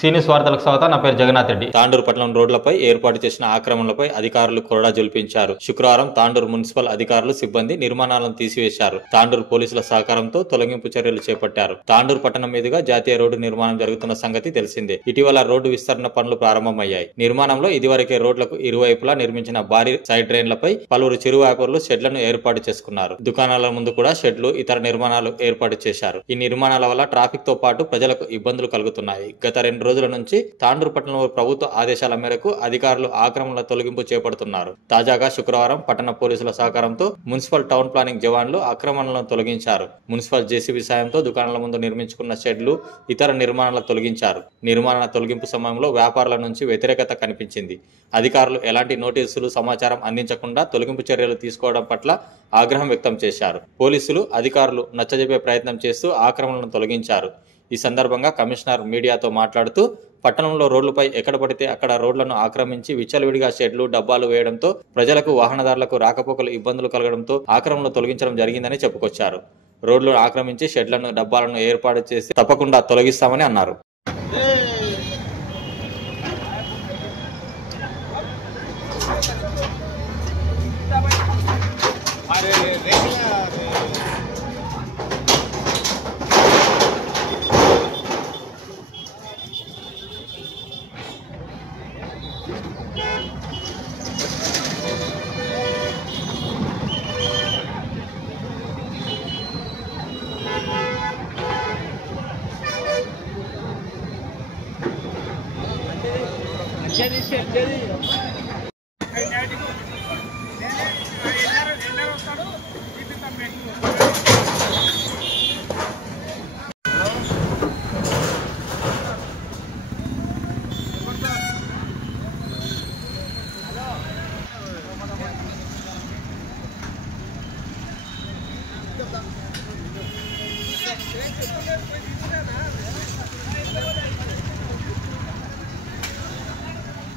సీనియస్ వార్తలకు స్వాగతం. నా పేరు జగన్నాథ్ రెడ్డి. తాండూరు పట్టణం రోడ్లపై ఏర్పాటు చేసిన ఆక్రమణలపై అధికారులు కొరడా జల్పించారు. శుక్రవారం తాండూరు మున్సిపల్ అధికారులు సిబ్బంది నిర్మాణాలను తీసివేశారు. తాండూరు పోలీసుల సహకారంతో తొలగింపు చర్యలు చేపట్టారు. తాండూరు పట్టణం మీదుగా జాతీయ రోడ్డు నిర్మాణం జరుగుతున్న సంగతి తెలిసిందే. ఇటీవల రోడ్డు విస్తరణ పనులు ప్రారంభమయ్యాయి. నిర్మాణంలో ఇదివరకే రోడ్లకు ఇరువైపులా నిర్మించిన భారీ సైడ్ డ్రైన్లపై పలువురు చిరు వ్యాపారులు షెడ్లను ఏర్పాటు చేసుకున్నారు. దుకాణాల ముందు కూడా షెడ్లు, ఇతర నిర్మాణాలు ఏర్పాటు చేశారు. ఈ నిర్మాణాల వల్ల ట్రాఫిక్ తో పాటు ప్రజలకు ఇబ్బందులు కలుగుతున్నాయి. గత 2 రోజుల నుంచి తాండూరు పట్టణంలో ప్రభుత్వ ఆదేశాల మేరకు అధికారులు ఆక్రమణల తొలగింపు చేపడుతున్నారు. తాజాగా శుక్రవారం పట్టణ పోలీసుల సహకారంతో మున్సిపల్ టౌన్ ప్లానింగ్ జవాన్లు ఆక్రమణలను తొలగించారు. మున్సిపల్ జేసీబీ సాయంతో దుకాణాల ముందు నిర్మించుకున్న షెడ్లు, ఇతర నిర్మాణాల తొలగించారు. నిర్మాణ తొలగింపు సమయంలో వ్యాపారుల నుంచి వ్యతిరేకత కనిపించింది. అధికారులు ఎలాంటి నోటీసులు, సమాచారం అందించకుండా తొలగింపు చర్యలు తీసుకోవడం పట్ల ఆగ్రహం వ్యక్తం చేశారు. పోలీసులు, అధికారులు నచ్చజెప్పే ప్రయత్నం చేస్తూ ఆక్రమణలను తొలగించారు. ఈ సందర్భంగా కమిషనర్ మీడియాతో మాట్లాడుతూ, పట్టణంలో రోడ్లపై ఎక్కడ పడితే అక్కడ రోడ్లను ఆక్రమించి విచ్చలవిడిగా షెడ్లు, డబ్బాలు వేయడంతో ప్రజలకు, వాహనదారులకు రాకపోకలు ఇబ్బందులు కలగడంతో ఆక్రమణలు తొలగించడం జరిగిందని చెప్పుకొచ్చారు. రోడ్లను ఆక్రమించి షెడ్లను, డబ్బాలను ఏర్పాటు చేసి తప్పకుండా తొలగిస్తామని అన్నారు.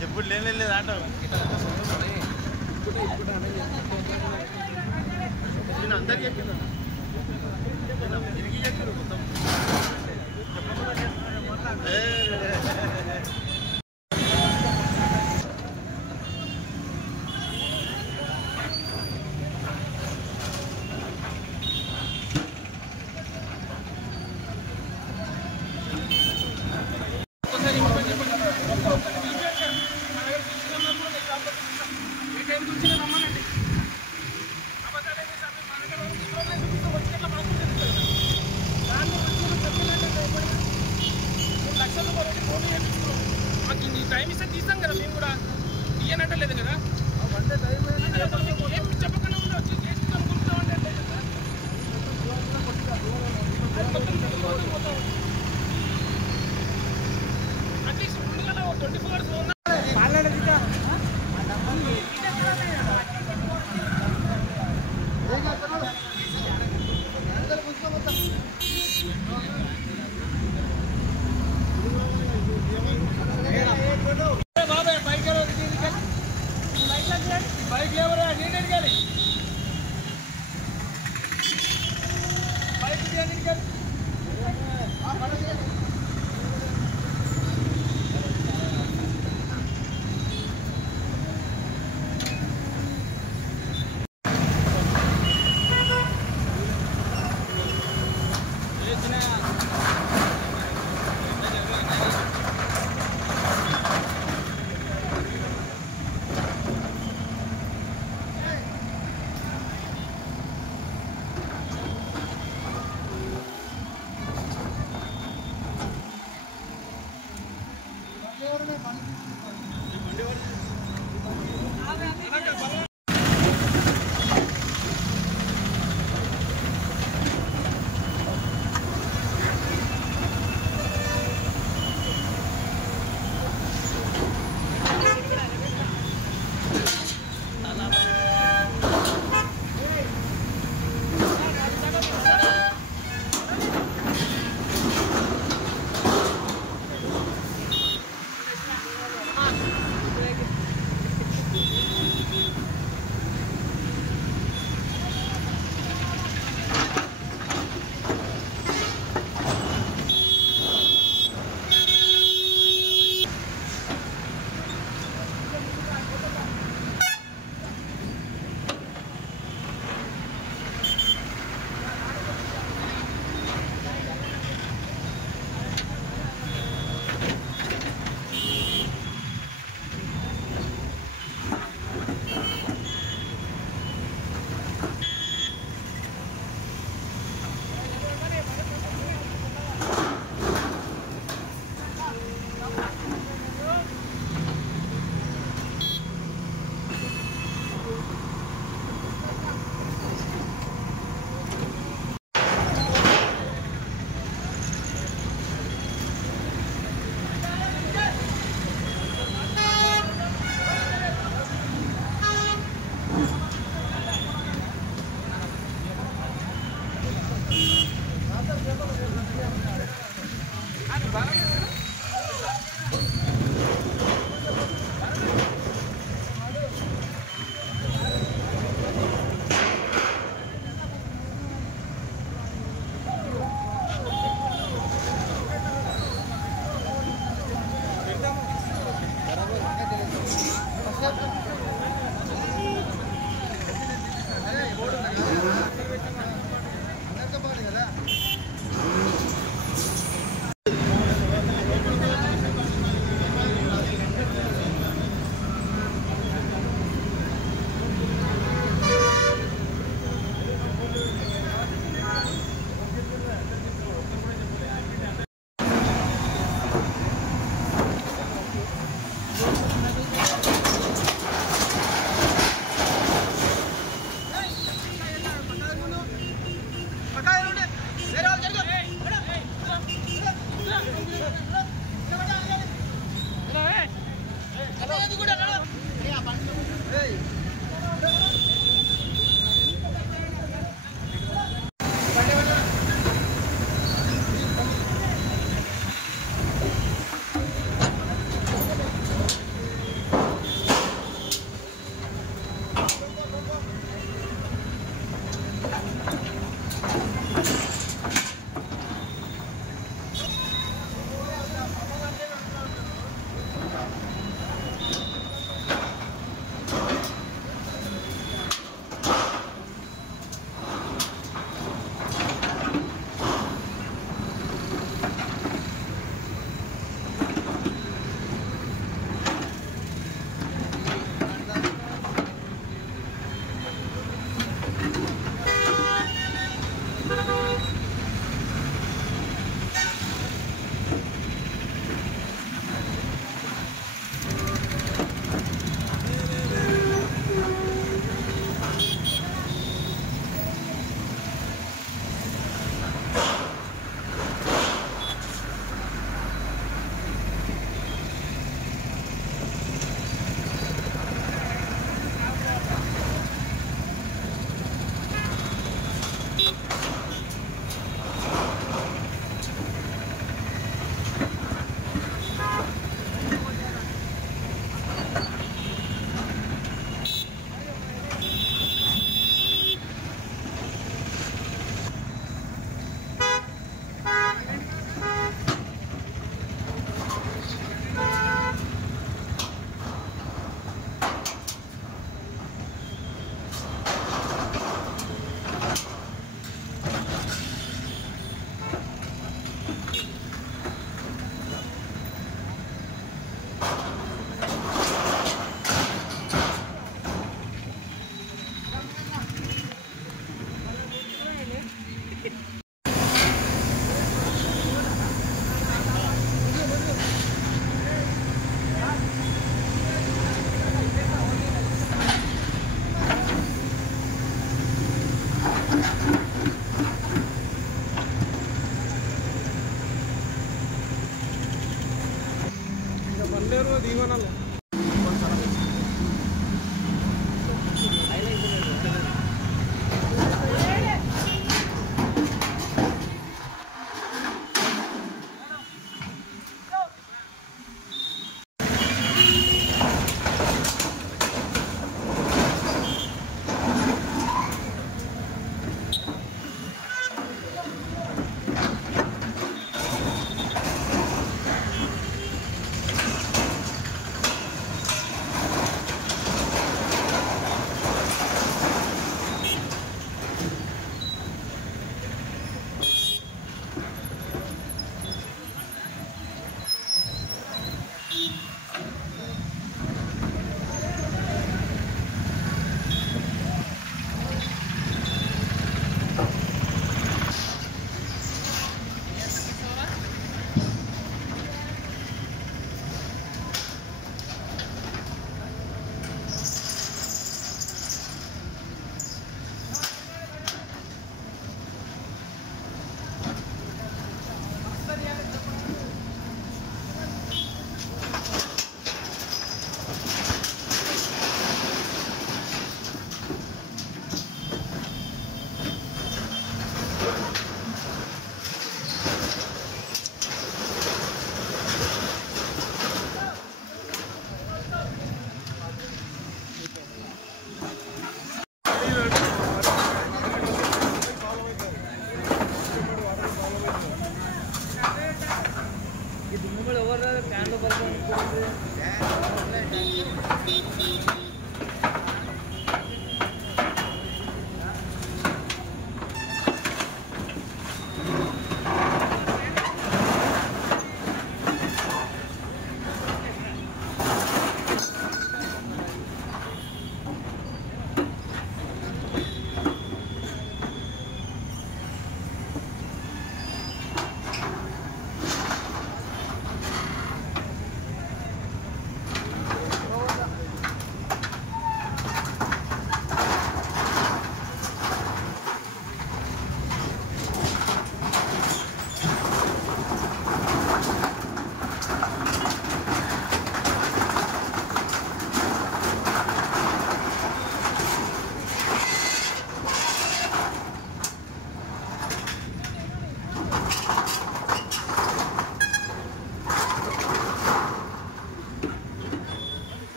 చెప్పుడు లేదు ఆట నేను అందరికి చెప్పిన తిరిగి చెప్పారు మొత్తం టైం ఇస్తే తీస్తాం కదా, మేము కూడా తీయనంటలేదు కదా. ఏం చెప్పకుండా వచ్చి చేస్తున్నాం అనుకుంటున్నామంటే అట్లీస్ట్ ముందుగా 24 hours ఉన్నా బైక్ లేవరా, నేను అడిగాలి బైక్ అడిగాలి.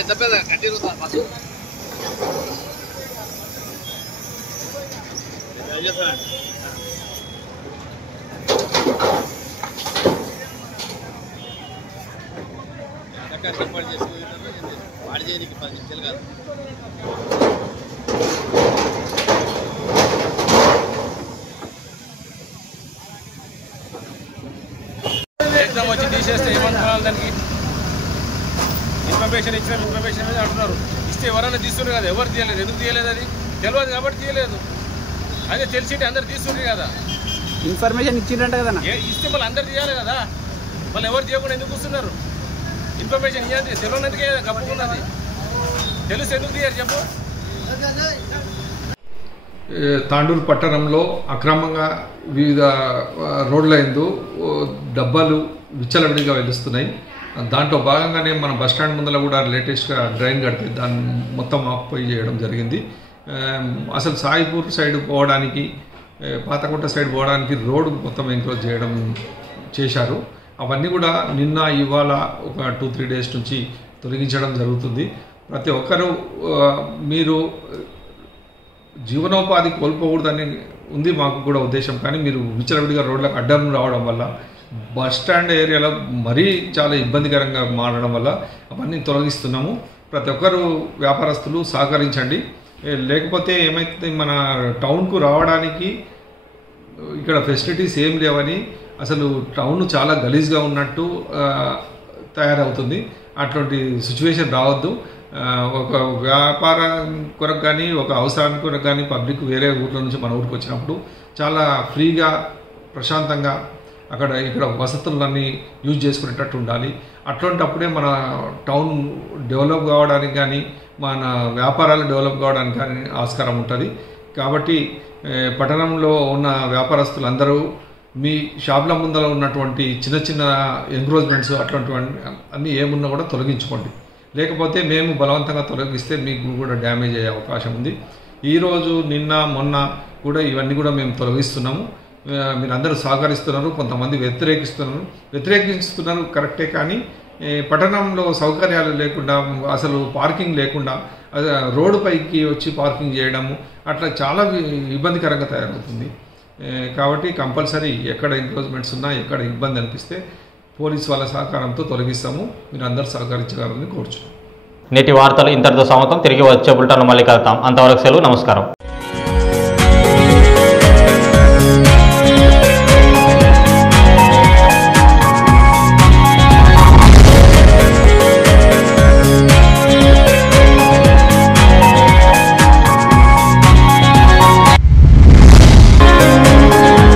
ఎంత పెద్ద కంటిన్యూ బస్సు ఏర్పాటు చేసి వాడి చేయడానికి 10 నిమిషాలు కాదు. ఎగ్జామ్ వచ్చి తీసేస్తే ఏమనుకోవాలి దానికి? ఇన్ఫర్మేషన్ ఇచ్చిన ఇన్ఫర్మేషన్ మీద అంటున్నారు. ఇస్తే ఎవరైనా తీస్తుండ్రు కదా, ఎవరు తీయలేదు. ఎందుకు తీయలేదు? అది తెలియదు కాబట్టి తీయలేదు. అదే తెలిసి అందరు తీస్తుండ్రు కదా. ఇన్ఫర్మేషన్ ఇచ్చిందంట కదా, ఇస్తే మళ్ళీ అందరు తీయాలి కదా. మళ్ళీ ఎవరు తీయకుండా ఎందుకు వస్తున్నారు? ఇన్ఫర్మేషన్ ఇవ్వండి. తెలియనందుకే కప్పుకున్నది. తెలిసి ఎందుకు తీయాలి చెప్పు. తాండూరు పట్టణంలో అక్రమంగా వివిధ రోడ్ల యందు డబ్బాలు విచ్చలవిడిగా వెలుస్తున్నాయి. దాంట్లో భాగంగానే మన బస్టాండ్ ముందర కూడా లేటెస్ట్గా డ్రైన్ కడితే దాన్ని మొత్తం ఆక్యుపై చేయడం జరిగింది. అసలు సాయిపూర్ సైడ్ పోవడానికి, పాతకుంట సైడ్ పోవడానికి రోడ్డు మొత్తం ఎంక్లోజ్ చేయడం చేశారు. అవన్నీ కూడా నిన్న ఇవాళ ఒక 2-3 డేస్ నుంచి తొలగించడం జరుగుతుంది. ప్రతి ఒక్కరూ మీరు జీవనోపాధి కోల్పోకూడదని ఉంది మాకు కూడా ఉద్దేశం. కానీ మీరు విచ్చలవిడిగా రోడ్లకు అడ్డం రావడం వల్ల, బస్ స్టాండ్ ఏరియాలో మరీ చాలా ఇబ్బందికరంగా మారడం వల్ల అవన్నీ తొలగిస్తున్నాము. ప్రతి ఒక్కరు వ్యాపారస్తులు సహకరించండి. లేకపోతే ఏమైతే మన టౌన్కు రావడానికి ఇక్కడ ఫెసిలిటీస్ ఏం లేవని, అసలు టౌన్ చాలా గలీజ్గా ఉన్నట్టు తయారవుతుంది. అటువంటి సిచ్యువేషన్ రావద్దు. ఒక వ్యాపారం కొరకు కానీ, ఒక అవసరానికి కొరకు కానీ పబ్లిక్ వేరే ఊర్ల నుంచి మన ఊరికి వచ్చినప్పుడు చాలా ఫ్రీగా ప్రశాంతంగా ఇక్కడ వసతులన్నీ యూజ్ చేసుకునేటట్టు ఉండాలి. అటువంటప్పుడే మన టౌన్ డెవలప్ కావడానికి కానీ, మన వ్యాపారాలు డెవలప్ కావడానికి కానీ ఆస్కారం ఉంటుంది. కాబట్టి పట్టణంలో ఉన్న వ్యాపారస్తులందరూ మీ షాపుల ముందర ఉన్నటువంటి చిన్న చిన్న ఎంక్రోచ్మెంట్స్ అట్లాంటివన్నీ అన్నీ ఏమున్నా కూడా తొలగించుకోండి. లేకపోతే మేము బలవంతంగా తొలగిస్తే మీకు కూడా డ్యామేజ్ అయ్యే అవకాశం ఉంది. ఈరోజు నిన్న మొన్న కూడా ఇవన్నీ కూడా మేము తొలగిస్తున్నాము. మీరందరూ సహకరిస్తున్నారు, కొంతమంది వ్యతిరేకిస్తున్నారు కరెక్టే. కానీ పట్టణంలో సౌకర్యాలు లేకుండా, అసలు పార్కింగ్ లేకుండా రోడ్డు పైకి వచ్చి పార్కింగ్ చేయడము అట్లా చాలా ఇబ్బందికరంగా తయారవుతుంది. కాబట్టి కంపల్సరీ ఎక్కడ ఎంక్రోచ్మెంట్స్ ఉన్నా, ఎక్కడ ఇబ్బంది అనిపిస్తే పోలీస్ వాళ్ళ సహకారంతో తొలగిస్తాము. మీరు అందరూ సహకరించగలరని కోరుచున్నాం. నేటి వార్తలు ఇంతటితో సమాప్తం. తిరిగి వచ్చే బులెటిన్లో మళ్ళీ కలుద్దాం. అంతవరకు సెలవు. నమస్కారం.